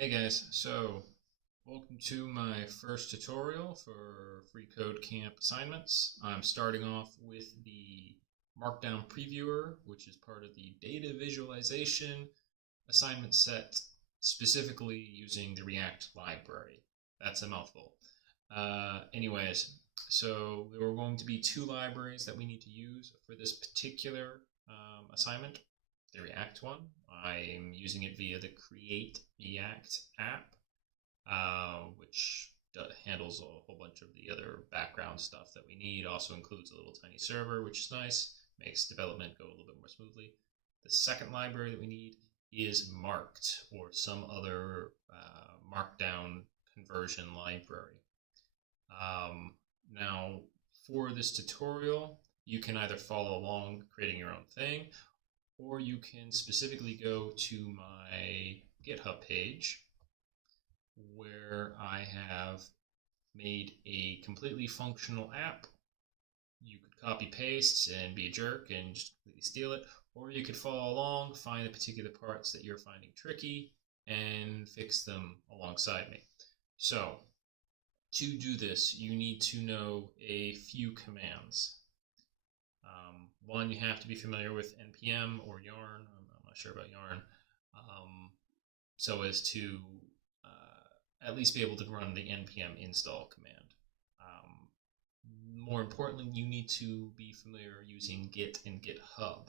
Hey guys, so welcome to my first tutorial for freeCodeCamp assignments. I'm starting off with the Markdown Previewer, which is part of the data visualization assignment set, specifically using the React library. That's a mouthful. Anyways, so there are going to be two libraries that we need to use for this particular assignment. The React one, I'm using it via the Create React app, which handles a whole bunch of the other background stuff that we need. Also includes a little tiny server, which is nice, makes development go a little bit more smoothly. The second library that we need is Marked, or some other Markdown conversion library. Now, for this tutorial, you can either follow along creating your own thing, or you can specifically go to my GitHub page where I have made a completely functional app. You could copy paste and be a jerk and just completely steal it, or you could follow along, find the particular parts that you're finding tricky, and fix them alongside me. So, to do this, you need to know a few commands. One, you have to be familiar with npm or yarn. I'm not sure about yarn, so as to at least be able to run the npm install command. More importantly, you need to be familiar using Git and GitHub.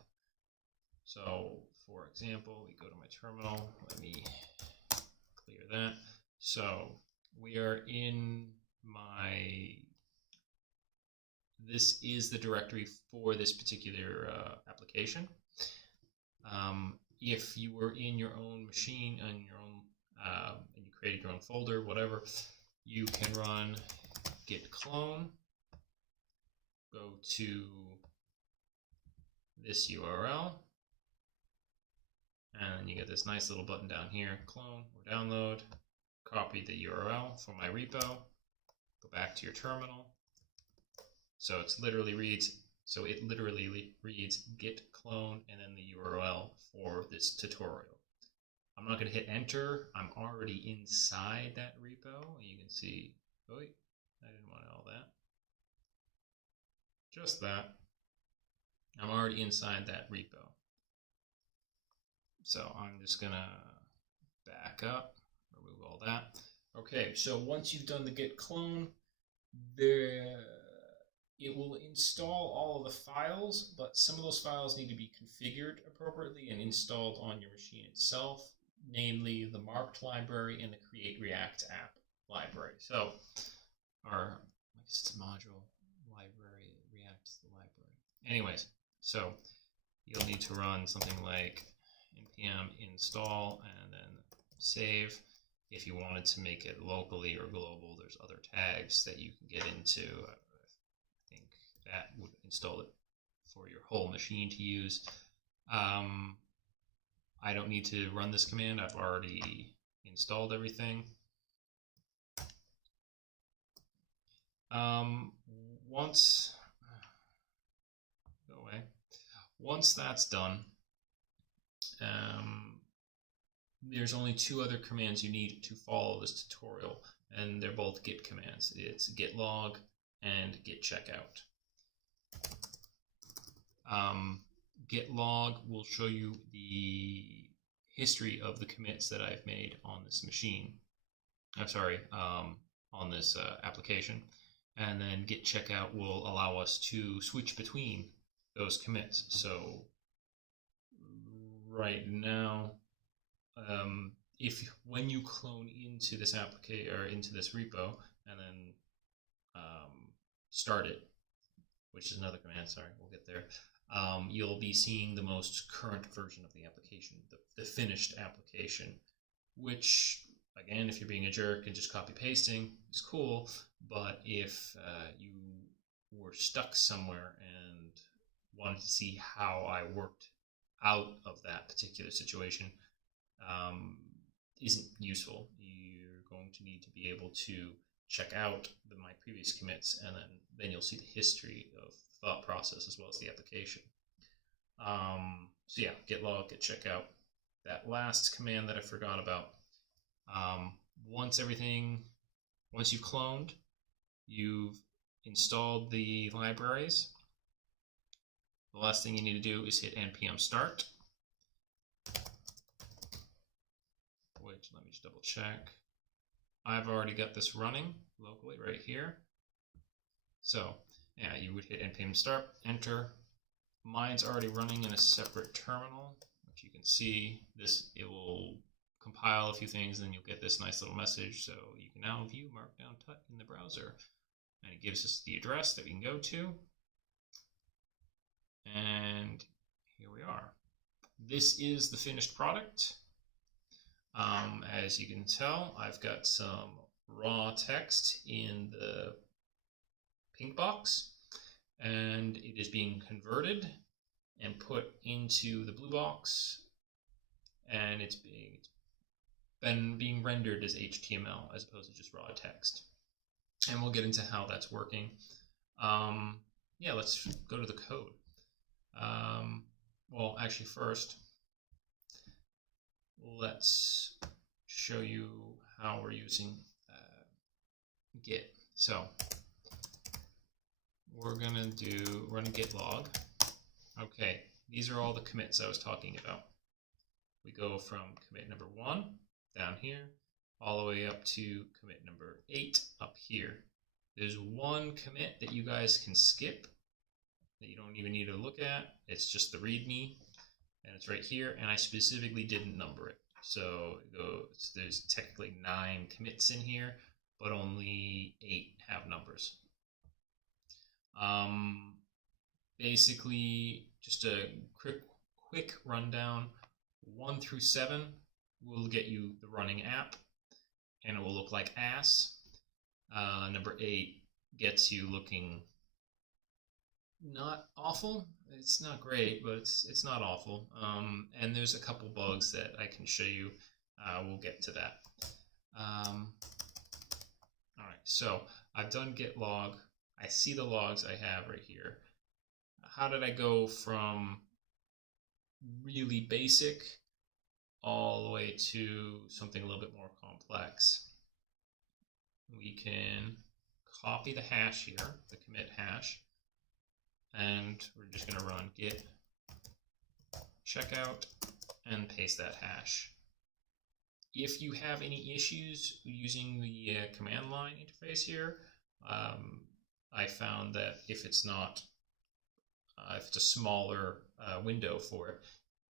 So, for example, we go to my terminal. Let me clear that. So, we are in my... This is the directory for this particular application. If you were in your own machine and and you created your own folder, whatever, you can run git clone, go to this URL, and you get this nice little button down here, clone or download, copy the URL for my repo, go back to your terminal. So it literally reads git clone and then the URL for this tutorial. I'm not going to hit enter. I'm already inside that repo. You can see, oh wait, I didn't want all that. Just that. I'm already inside that repo. So I'm just going to back up, remove all that. Okay, so once you've done the git clone, it will install all of the files, but some of those files need to be configured appropriately and installed on your machine itself, namely the Marked library and the Create React app library. So, I guess it's a module library, React is the library. Anyways, so you'll need to run something like npm install and then save. If you wanted to make it locally or global, there's other tags that you can get into. That would install it for your whole machine to use. I don't need to run this command. I've already installed everything. Once that's done, there's only two other commands you need to follow this tutorial, and they're both git commands. It's git log and git checkout. Git log will show you the history of the commits that I've made on this machine. On this application. And then git checkout will allow us to switch between those commits. So right now, when you clone into this application or into this repo and then start it, which is another command, sorry, we'll get there, you'll be seeing the most current version of the application, the finished application, which, again, if you're being a jerk and just copy pasting, is cool, but if you were stuck somewhere and wanted to see how I worked out of that particular situation, isn't useful. You're going to need to be able to check out my previous commits, and then you'll see the history of thought process as well as the application. So yeah, git log, git checkout. That last command that I forgot about, once you've cloned, you've installed the libraries, the last thing you need to do is hit npm start, which, let me just double check. I've already got this running locally right here. So yeah, you would hit npm start, enter. Mine's already running in a separate terminal, which you can see. It will compile a few things, and then you'll get this nice little message. So you can now view Markdown in the browser, and it gives us the address that we can go to. And here we are. This is the finished product. As you can tell, I've got some raw text in the pink box, and it is being converted and put into the blue box, and it's being rendered as HTML as opposed to just raw text. And we'll get into how that's working. Yeah, let's go to the code. Well, actually first, let's show you how we're using Git. So we're gonna run a git log. Okay, these are all the commits I was talking about. We go from commit number 1 down here all the way up to commit number 8 up here. There's one commit that you guys can skip that you don't even need to look at. It's just the README, and it's right here, and I specifically didn't number it. So there's technically 9 commits in here, but only 8 have numbers. Basically, just a quick rundown. 1 through 7 will get you the running app, and it will look like ass. Number 8 gets you looking not awful. It's not great, but it's not awful. And there's a couple bugs that I can show you. We'll get to that. All right, so I've done git log. I see the logs I have right here. How did I go from really basic all the way to something a little bit more complex? We can copy the hash here, the commit hash, and we're just going to run git checkout and paste that hash. If you have any issues using the command line interface here, I found that if it's a smaller window for it,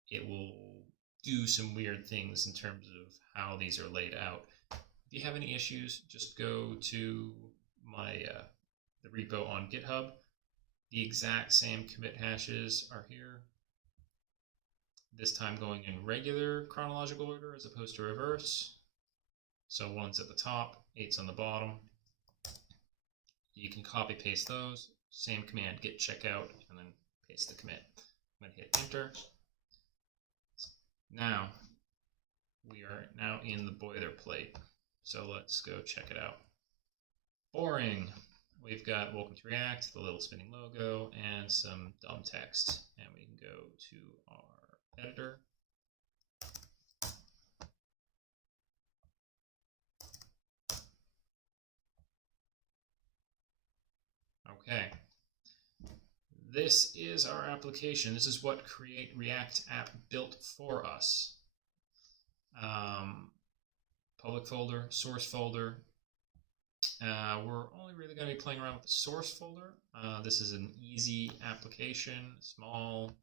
it will do some weird things in terms of how these are laid out. If you have any issues, just go to my the repo on GitHub. The exact same commit hashes are here. This time going in regular chronological order as opposed to reverse. So 1's at the top, 8's on the bottom. You can copy paste those. Same command, git checkout, and then paste the commit. I'm going to hit enter. Now we are now in the boilerplate. So let's go check it out. Boring. We've got welcome to React, the little spinning logo, and some dumb text. And we can go to our editor. Okay. This is our application. This is what Create React app built for us. Public folder, source folder. We're only really going to be playing around with the source folder. This is an easy application, small.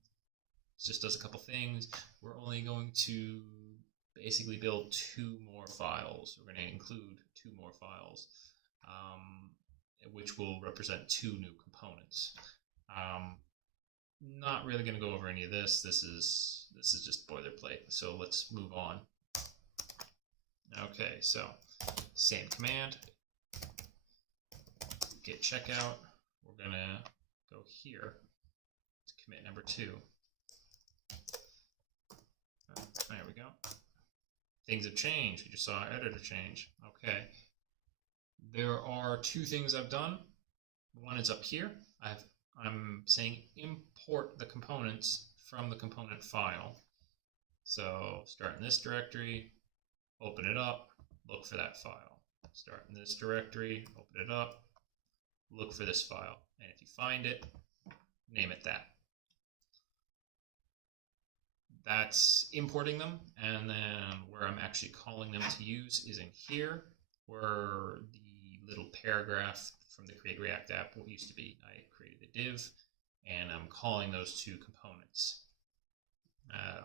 It just does a couple things. We're only going to basically build 2 more files. We're going to include 2 more files, which will represent 2 new components. Not really going to go over any of this. This is just boilerplate. So let's move on. Okay, so same command, git checkout. We're gonna go here to commit number 2. There we go. Things have changed. We just saw our editor change. Okay. There are 2 things I've done. One is up here. I'm saying import the components from the component file. So start in this directory, open it up, look for that file. start in this directory, open it up, look for this file, and if you find it, name it that. That's importing them, and then where I'm actually calling them to use is in here, where the little paragraph from the Create React app what used to be. I created a div, and I'm calling those two components.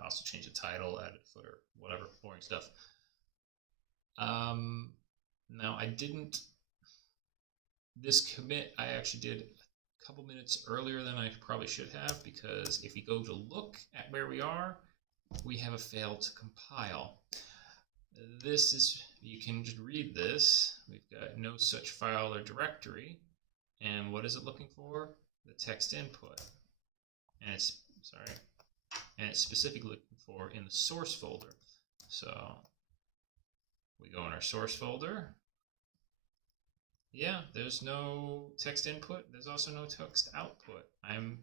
Also change the title, added a footer, whatever, boring stuff. Now I didn't, this commit I actually did a couple minutes earlier than I probably should have, because if you go to look at where we are, we have a failed to compile. This is, you can just read this. We've got no such file or directory. And what is it looking for? The text input. And it's, sorry, and it's specifically looking for in the source folder. So we go in our source folder. Yeah, there's no text input. There's also no text output. I'm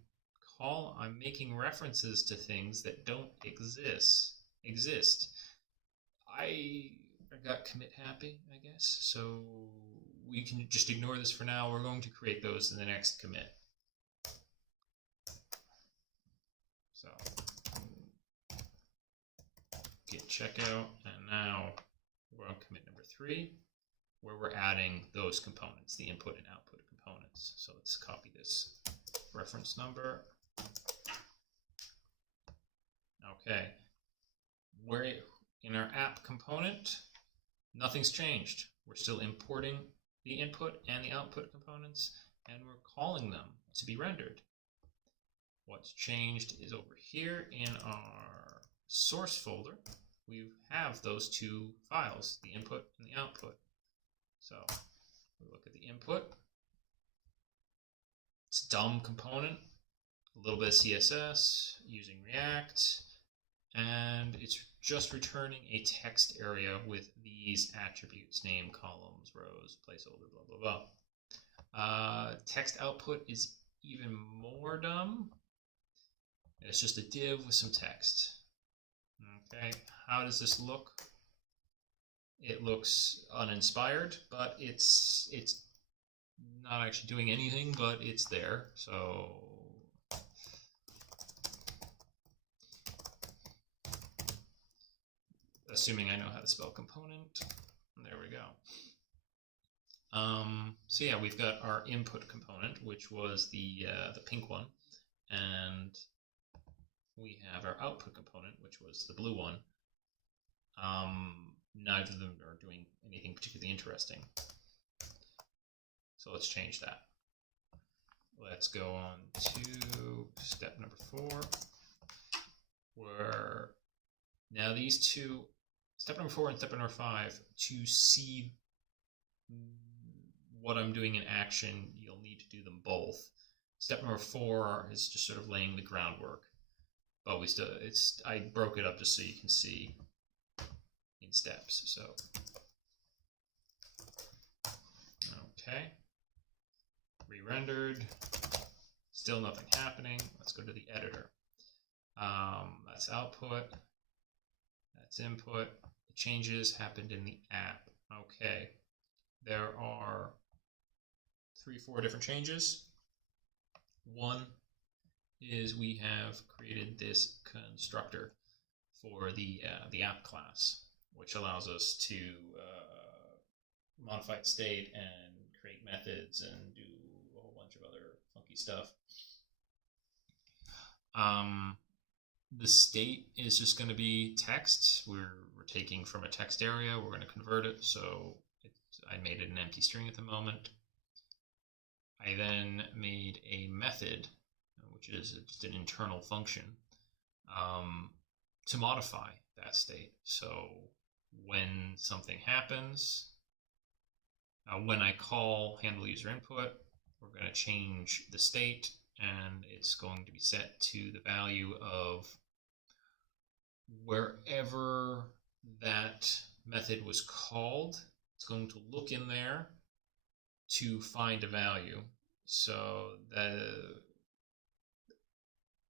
making references to things that don't exist. I got commit happy, I guess. So we can just ignore this for now. We're going to create those in the next commit. So git checkout, and now we're on commit number 3, where we're adding those components, the input and output components. So let's copy this reference number. Okay, we're in our app component, nothing's changed. We're still importing the input and the output components, and we're calling them to be rendered. What's changed is over here in our source folder, we have those two files, the input and the output. So we look at the input. It's a DOM component, a little bit of CSS using React, and it's just returning a text area with these attributes: name, columns, rows, placeholder, blah, blah, blah. Text output is even more dumb. It's just a div with some text. Okay, how does this look? It looks uninspired, but it's not actually doing anything, but it's there. So assuming I know how to spell component, there we go. So yeah, we've got our input component, which was the pink one, and we have our output component, which was the blue one. Neither of them are doing anything particularly interesting. So let's change that. Let's go on to step number 4, where now these two, step number 4 and step number 5, to see what I'm doing in action, you'll need to do them both. Step number 4 is just sort of laying the groundwork, but we still, I broke it up just so you can see in steps. So okay, re-rendered, still nothing happening. Let's go to the editor. That's output, that's input. The changes happened in the app. Okay, there are 3-4 different changes. One is we have created this constructor for the app class, which allows us to modify its state and create methods and do a whole bunch of other funky stuff. The state is just going to be text. We're taking from a text area. We're going to convert it. So I made it an empty string at the moment. I then made a method, which is just an internal function, to modify that state. So when something happens, when I call handle user input, we're going to change the state, and it's going to be set to the value of wherever that method was called. It's going to look in there to find a value. So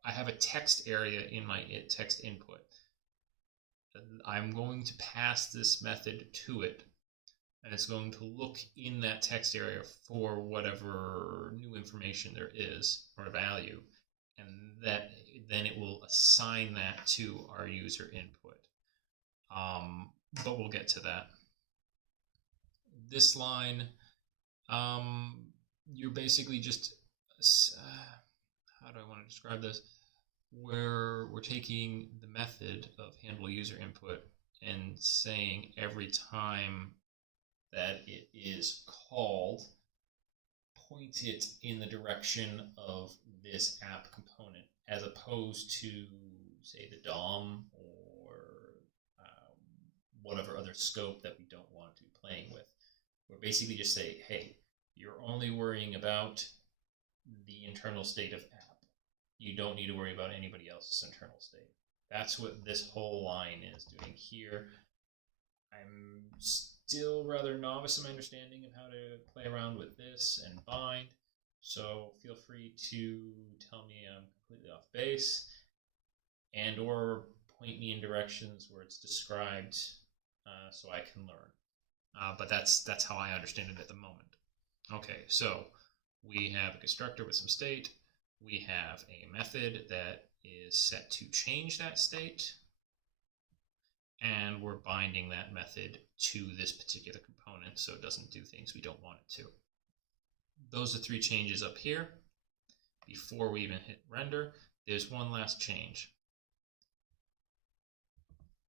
I have a text area in my text input. I'm going to pass this method to it. and it's going to look in that text area for whatever new information there is or value, and then it will assign that to our user input. But we'll get to that. This line, you're basically just, how do I want to describe this? Where we're taking the method of handle user input and saying every time that it is called, point it in the direction of this app component, as opposed to, say, the DOM or whatever other scope that we don't want to be playing with. We're basically just say, hey, you're only worrying about the internal state of app. You don't need to worry about anybody else's internal state. That's what this whole line is doing here. I'm still rather novice in my understanding of how to play around with this and bind, so feel free to tell me I'm completely off base and or point me in directions where it's described so I can learn. But that's how I understand it at the moment. Okay, so we have a constructor with some state. We have a method that is set to change that state, and we're binding that method to this particular component so it doesn't do things we don't want it to. Those are 3 changes up here. Before we even hit render, there's one last change.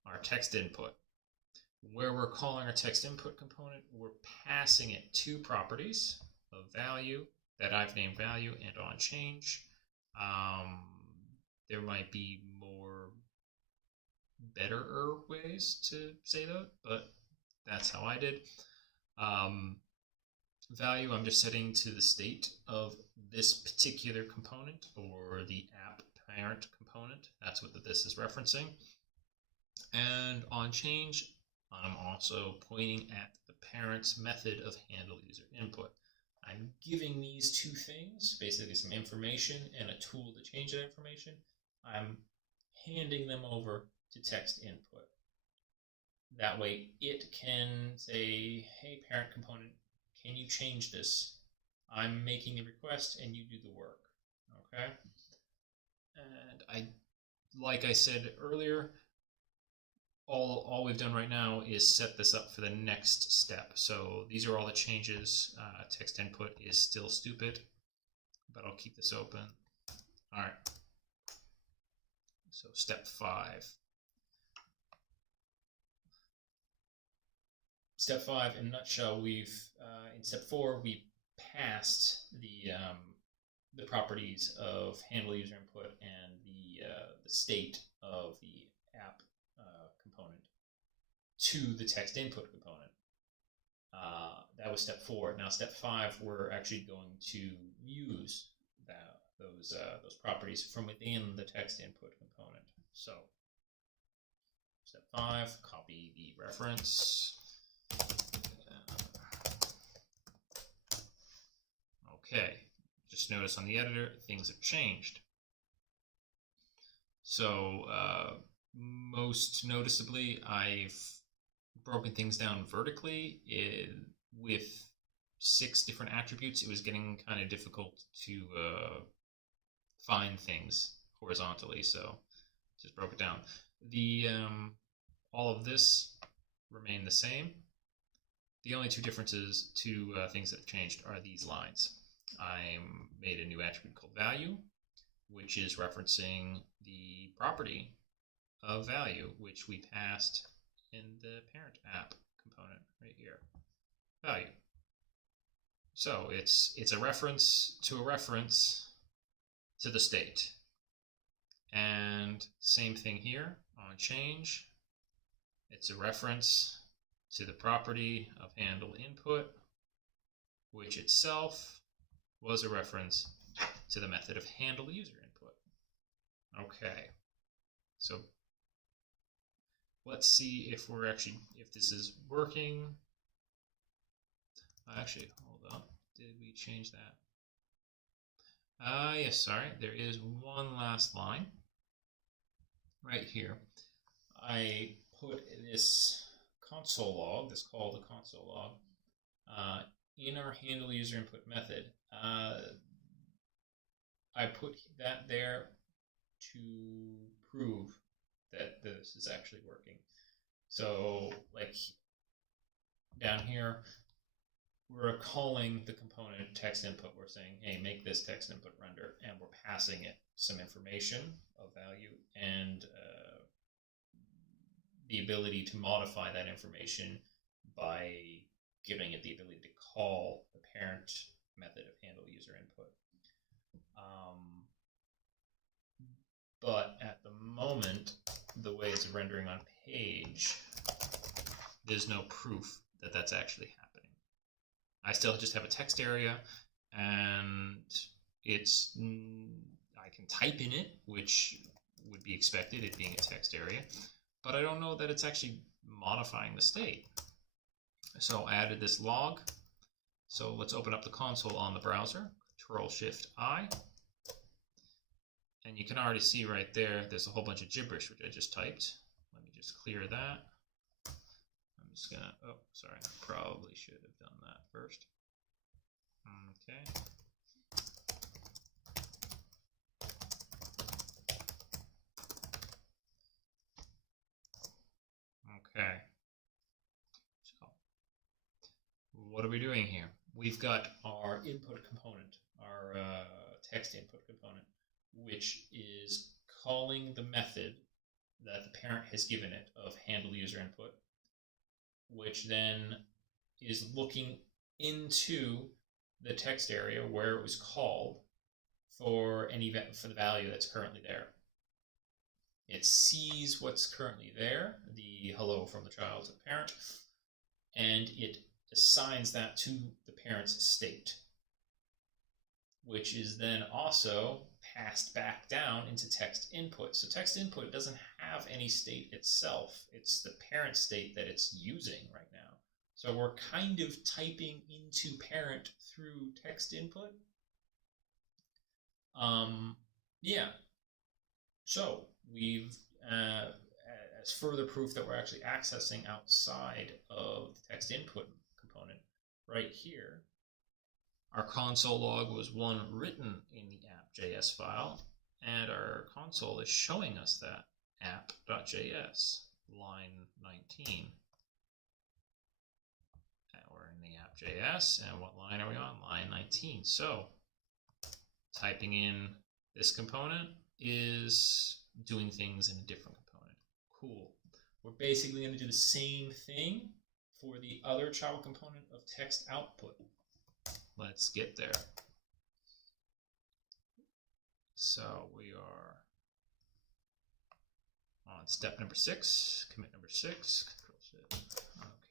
Our text input. Where we're calling our text input component, we're passing it 2 properties of value that I've named value and on change. There might be better ways to say that, but that's how I did. Value, I'm just setting to the state of this particular component, or the app parent component. That's what this is referencing. And on change, I'm also pointing at the parent's method of handle user input. I'm giving these 2 things, basically some information and a tool to change that information. I'm handing them over to text input. That way it can say, hey, parent component, can you change this? I'm making the request and you do the work. Okay? And like I said earlier, all we've done right now is set this up for the next step. So these are all the changes. Text input is still stupid, but I'll keep this open. All right. So step 5. Step 5, in a nutshell, we've in step 4 we passed the properties of handle user input and the state of the app component to the text input component. That was step 4. Now step 5, we're actually going to use those properties from within the text input component. So step 5, copy the reference. Okay, just notice on the editor, things have changed. So most noticeably, I've broken things down vertically with 6 different attributes. It was getting kind of difficult to find things horizontally, so just broke it down. All of this remain the same. The only 2 differences, 2 things that have changed, are these lines. I made a new attribute called value, which is referencing the property of value, which we passed in the parent app component right here, value. So it's a reference to the state. And same thing here on change. It's a reference to the property of handle input, which itself was a reference to the method of handle user input. Okay, so let's see if this is working. Actually, hold up. Did we change that? Yes, sorry. There is one last line right here. I put this console log, that's called the console log, in our handle user input method. I put that there to prove that this is actually working. So like down here, we're calling the component text input. We're saying, hey, make this text input render, and we're passing it some information of value and the ability to modify that information by giving it the ability to call the parent method of handle user input. But at the moment, the way it's rendering on page, there's no proof that that's actually happening. I still just have a text area, and it's I can type in it, which would be expected, it being a text area, but I don't know that it's actually modifying the state. So I added this log. So let's open up the console on the browser, Control-Shift-I. And you can already see right there, there's a whole bunch of gibberish which I just typed. Let me just clear that. I'm just gonna, oh, sorry, I probably should have done that first. Okay. Okay. So, what are we doing here? We've got our input component, our text input component, which is calling the method that the parent has given it of handle user input, which then is looking into the text area where it was called for the value that's currently there. It sees what's currently there, the hello from the child to the parent, and it assigns that to the parent's state, which is then also passed back down into text input. So text input doesn't have any state itself. It's the parent state that it's using right now. So we're kind of typing into parent through text input. Yeah. So we've, as further proof that we're actually accessing outside of the text input component, right here, our console log was one written in the app.js file, and our console is showing us that app.js, line 19. And we're in the app.js, and what line are we on? Line 19. So typing in this component is doing things in a different component. Cool. We're basically going to do the same thing for the other child component of text output. Let's get there. So we are on step number 6, commit number 6, Control-Shift.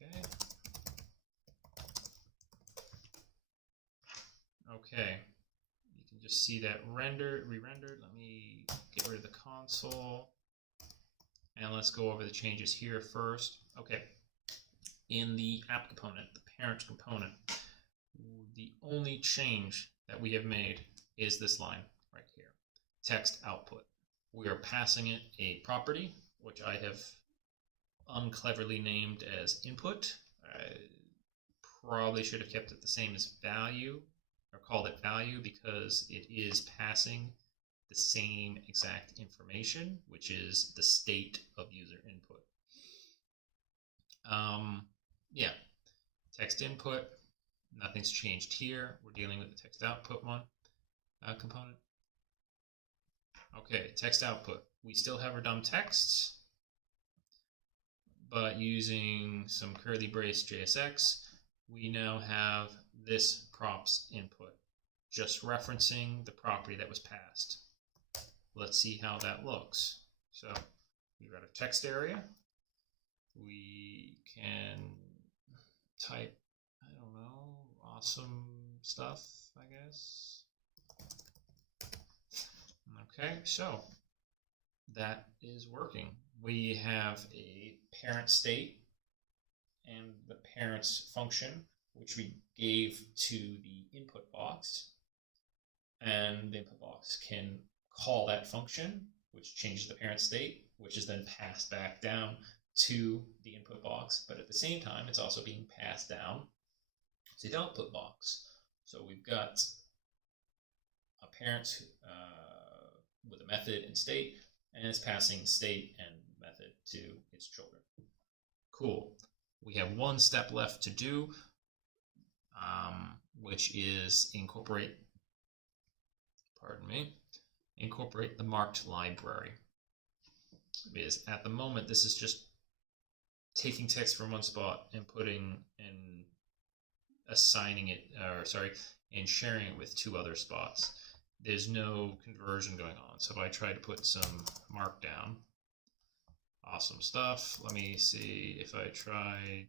Okay. Okay. You can just see that re-rendered. Let me get rid of the console. And let's go over the changes here first. Okay. In the app component, the parent component, the only change that we have made is this line right here, text output. We are passing it a property, which I have uncleverly named as input. I probably should have kept it the same as value, or called it value, because it is passing the same exact information, which is the state of user input. Yeah, text input. Nothing's changed here. We're dealing with the text output one component. Okay, text output. We still have our dumb texts, but using some curly brace JSX, we now have this props input, just referencing the property that was passed. Let's see how that looks. So we've got a text area. We can type, I don't know, awesome stuff, I guess. Okay, so that is working. We have a parent state and the parent's function, which we gave to the input box. And the input box can call that function, which changes the parent state, which is then passed back down to the input box, but at the same time, it's also being passed down to the output box. So we've got a parent with a method and state, and it's passing state and method to its children. Cool. We have one step left to do, which is incorporate the marked library. Because at the moment, this is just taking text from one spot and assigning it, and sharing it with two other spots. There's no conversion going on. So if I try to put some Markdown, awesome stuff. Let me see if I tried.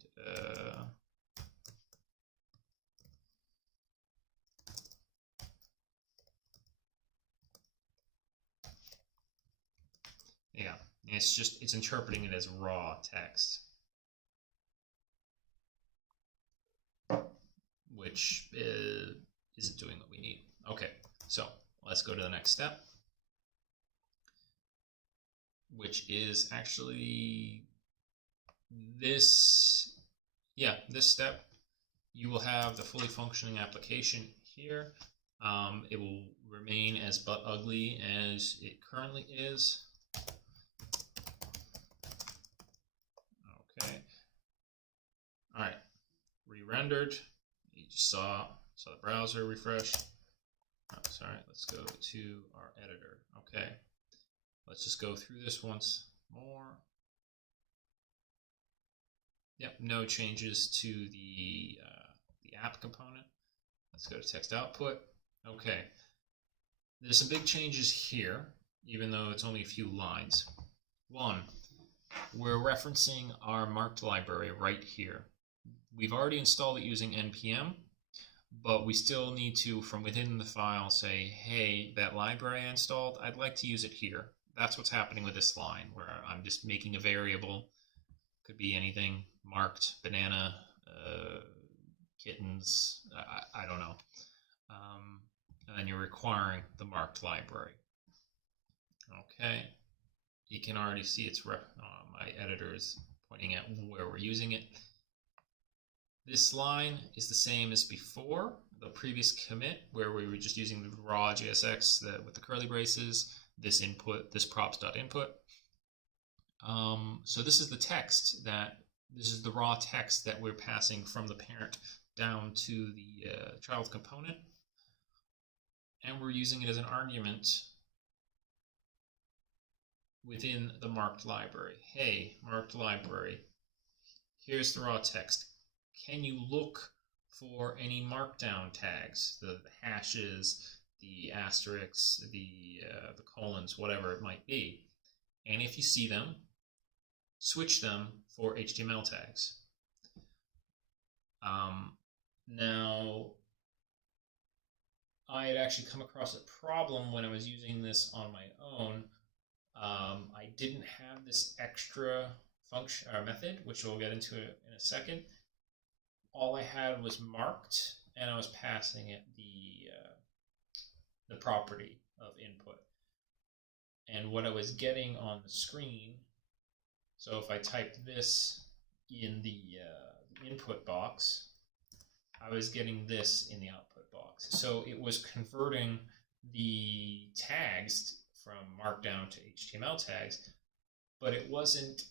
Yeah, it's interpreting it as raw text, which isn't doing what we need. Okay, so let's go to the next step, which is actually this step. You will have the fully functioning application here. It will remain as butt ugly as it currently is. Okay. All right. Re-rendered. You just saw the browser refresh. Oh, sorry. Let's go to our editor. Okay. Let's just go through this once more. Yep. No changes to the app component. Let's go to text output. Okay. There's some big changes here, even though it's only a few lines. One, we're referencing our marked library right here. We've already installed it using npm, but we still need to, from within the file, say, hey, that library I installed, I'd like to use it here. That's what's happening with this line, where I'm just making a variable. Could be anything, marked, banana, kittens, I don't know. And then you're requiring the marked library. Okay, you can already see it's my editor is pointing at where we're using it. This line is the same as before, the previous commit, where we were just using the raw JSX with the curly braces, this props.input. So this is the text this is the raw text that we're passing from the parent down to the child component. And we're using it as an argument within the marked library. Hey, marked library, here's the raw text. Can you look for any markdown tags, the hashes, the asterisks, the colons, whatever it might be? And if you see them, switch them for HTML tags. Now, I had actually come across a problem when I was using this on my own. I didn't have this extra function or method, which we'll get into in a second. All I had was marked, and I was passing it the property of input. And what I was getting on the screen, so if I typed this in the input box, I was getting this in the output box. So it was converting the tags from Markdown to HTML tags, but it wasn't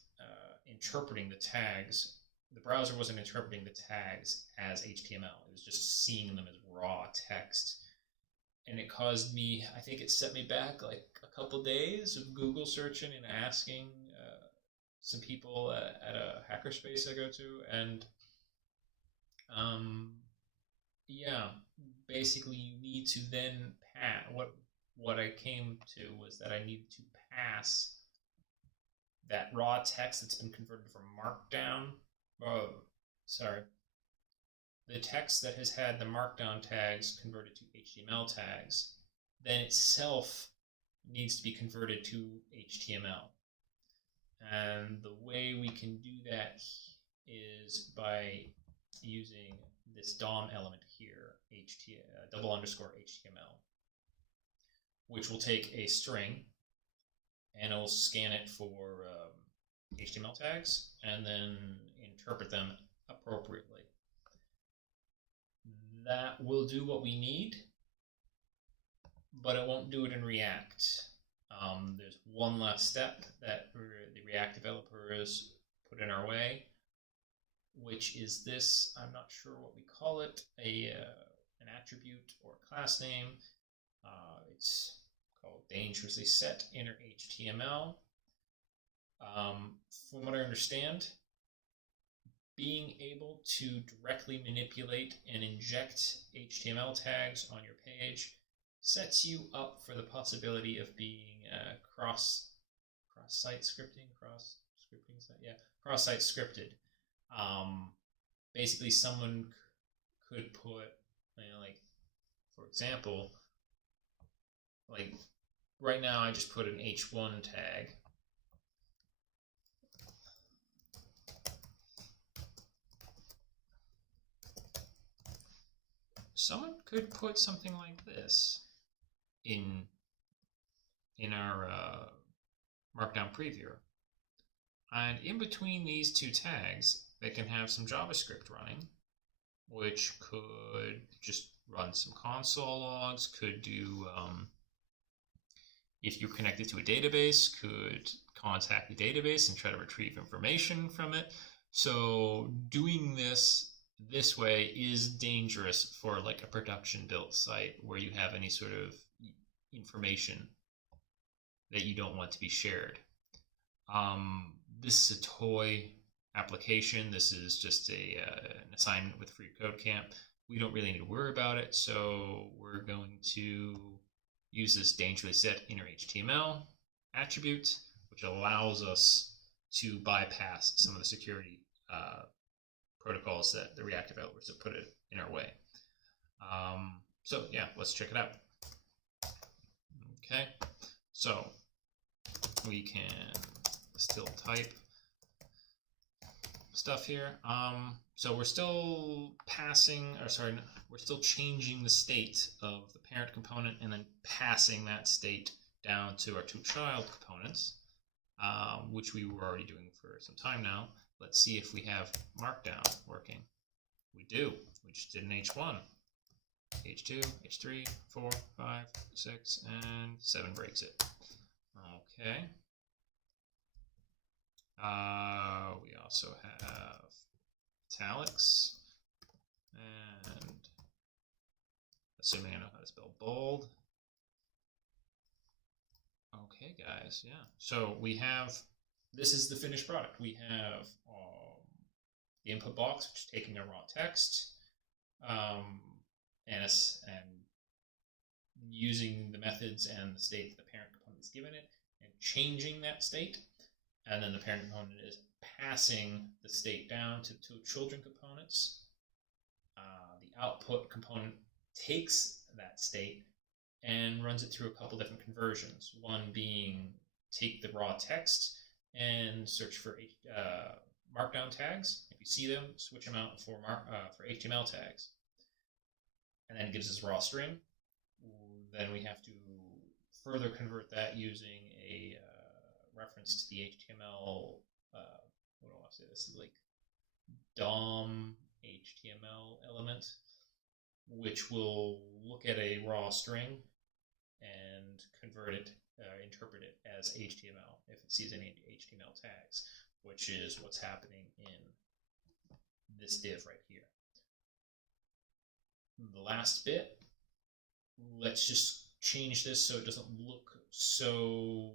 interpreting the tags. The browser wasn't interpreting the tags as HTML. It was just seeing them as raw text. And it caused me, I think it set me back like a couple days of Google searching and asking some people at a hackerspace I go to. And yeah, basically you need to then pass, what I came to was that I needed to pass that raw text that's been converted from Markdown. The text that has had the Markdown tags converted to HTML tags, then itself needs to be converted to HTML. And the way we can do that is by using this DOM element here, _HTML, which will take a string and it'll scan it for HTML tags and then interpret them appropriately. That will do what we need, but it won't do it in React. There's one last step that the React developer has put in our way, which is this. I'm not sure what we call it, an attribute or class name. It's called dangerously set inner HTML. From what I understand, being able to directly manipulate and inject HTML tags on your page sets you up for the possibility of being cross-site scripted. Basically, someone could put, like, for example, like right now I just put an H1 tag. Someone could put something like this in our Markdown Previewer. And in between these two tags, they can have some JavaScript running, which could just run some console logs, could do, if you're connected to a database, could contact the database and try to retrieve information from it. So doing this way is dangerous for like a production built site where you have any sort of information that you don't want to be shared. This is a toy application. This is just an assignment with freeCodeCamp. We don't really need to worry about it, so we're going to use this dangerously set inner HTML attribute, which allows us to bypass some of the security protocols that the React developers have put it in our way. So yeah, let's check it out. Okay, so we can still type stuff here. So we're still we're still changing the state of the parent component and then passing that state down to our two child components, which we were already doing for some time now. Let's see if we have Markdown working. We do. We just did an H1. H2, H3, 4, 5, 6, and 7 breaks it. Okay. We also have italics, and assuming I know how to spell bold. Okay, guys, yeah. So we have, this is the finished product. We have the input box, which is taking a raw text, and using the methods and the state that the parent component is given it, and changing that state. And then the parent component is passing the state down to the two children components. The output component takes that state and runs it through a couple different conversions. One being take the raw text and search for Markdown tags. If you see them, switch them out for HTML tags. And then it gives us raw string. Then we have to further convert that using a reference to the HTML, what do I want to say? This is like DOM HTML element, which will look at a raw string and convert it, interpret it as HTML if it sees any HTML tags, which is what's happening in this div right here. The last bit, let's just change this so it doesn't look so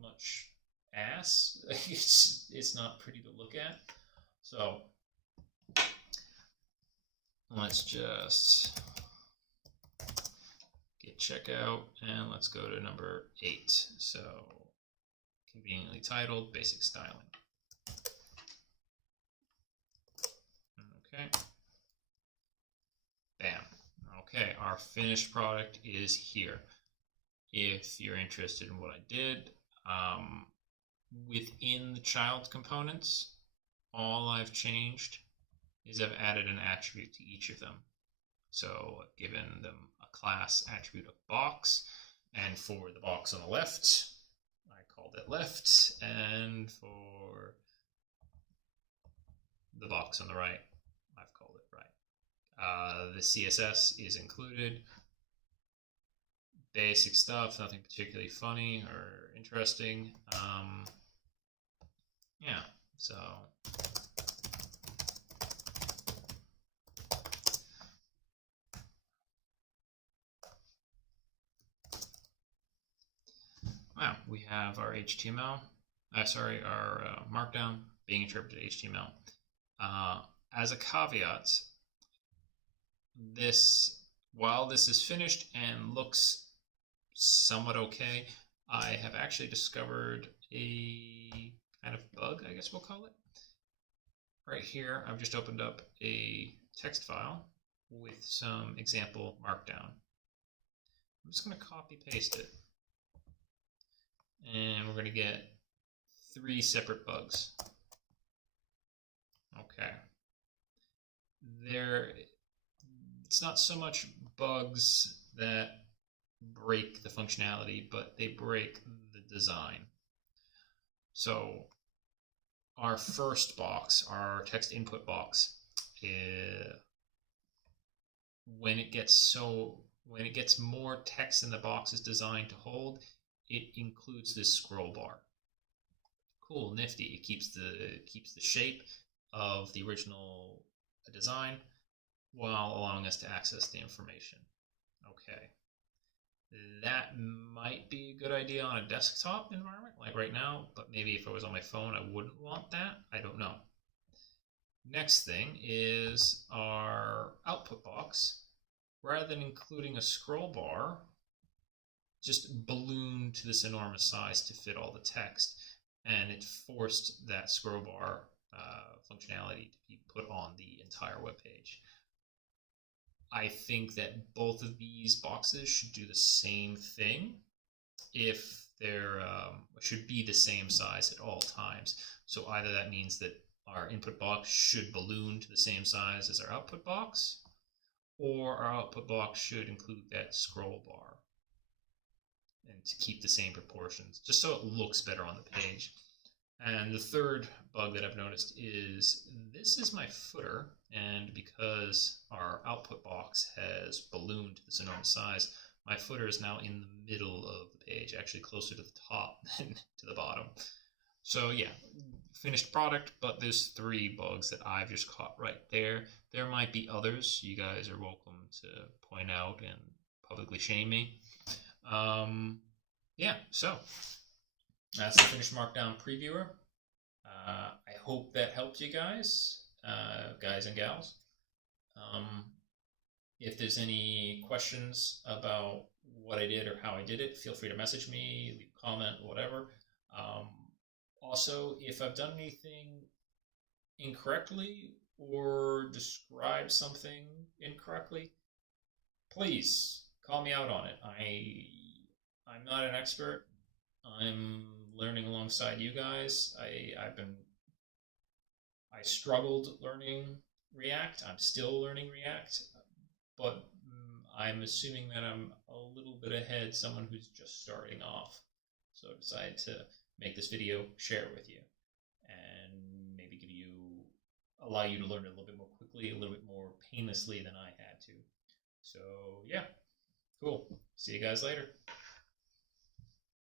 much ass. It's not pretty to look at. So let's just get checkout and let's go to number 8. So conveniently titled basic styling. Okay. Bam. Okay, our finished product is here. If you're interested in what I did, within the child components, all I've changed is I've added an attribute to each of them. So I've given them a class attribute of box, and for the box on the left, I called it left, and for the box on the right, I've called it right. The CSS is included. Basic stuff, nothing particularly funny or interesting. Yeah, so wow, we have our HTML, our Markdown being interpreted HTML. As a caveat, while this is finished and looks somewhat okay, I have actually discovered a kind of bug, I guess we'll call it. Right here, I've just opened up a text file with some example Markdown. I'm just going to copy paste it. And we're going to get 3 separate bugs. Okay. It's not so much bugs that break the functionality, but they break the design. So our first box, our text input box, when it gets more text than the box is designed to hold, it includes this scroll bar. Cool, nifty. It keeps the shape of the original design while allowing us to access the information. Okay. That might be a good idea on a desktop environment, like right now, but maybe if I was on my phone, I wouldn't want that. I don't know. Next thing is our output box. Rather than including a scroll bar, just ballooned to this enormous size to fit all the text, and it forced that scroll bar functionality to be put on the entire web page. I think that both of these boxes should do the same thing if they're should be the same size at all times. So either that means that our input box should balloon to the same size as our output box, or our output box should include that scroll bar and to keep the same proportions, just so it looks better on the page. And the third bug that I've noticed is this is my footer, and because our output box has ballooned to this enormous size, my footer is now in the middle of the page, actually closer to the top than to the bottom. So yeah, finished product, but there's 3 bugs that I've just caught right there. There might be others. You guys are welcome to point out and publicly shame me. Yeah, so that's the finished Markdown Previewer. I hope that helped you guys, guys and gals. If there's any questions about what I did or how I did it, feel free to message me, leave a comment, whatever. Also, if I've done anything incorrectly or described something incorrectly, please call me out on it. I'm not an expert. I'm learning alongside you guys. I struggled learning React. I'm still learning React, but I'm assuming that I'm a little bit ahead someone who's just starting off. So I decided to make this video, share it with you, and maybe allow you to learn it a little bit more quickly, a little bit more painlessly than I had to. So yeah, cool. See you guys later.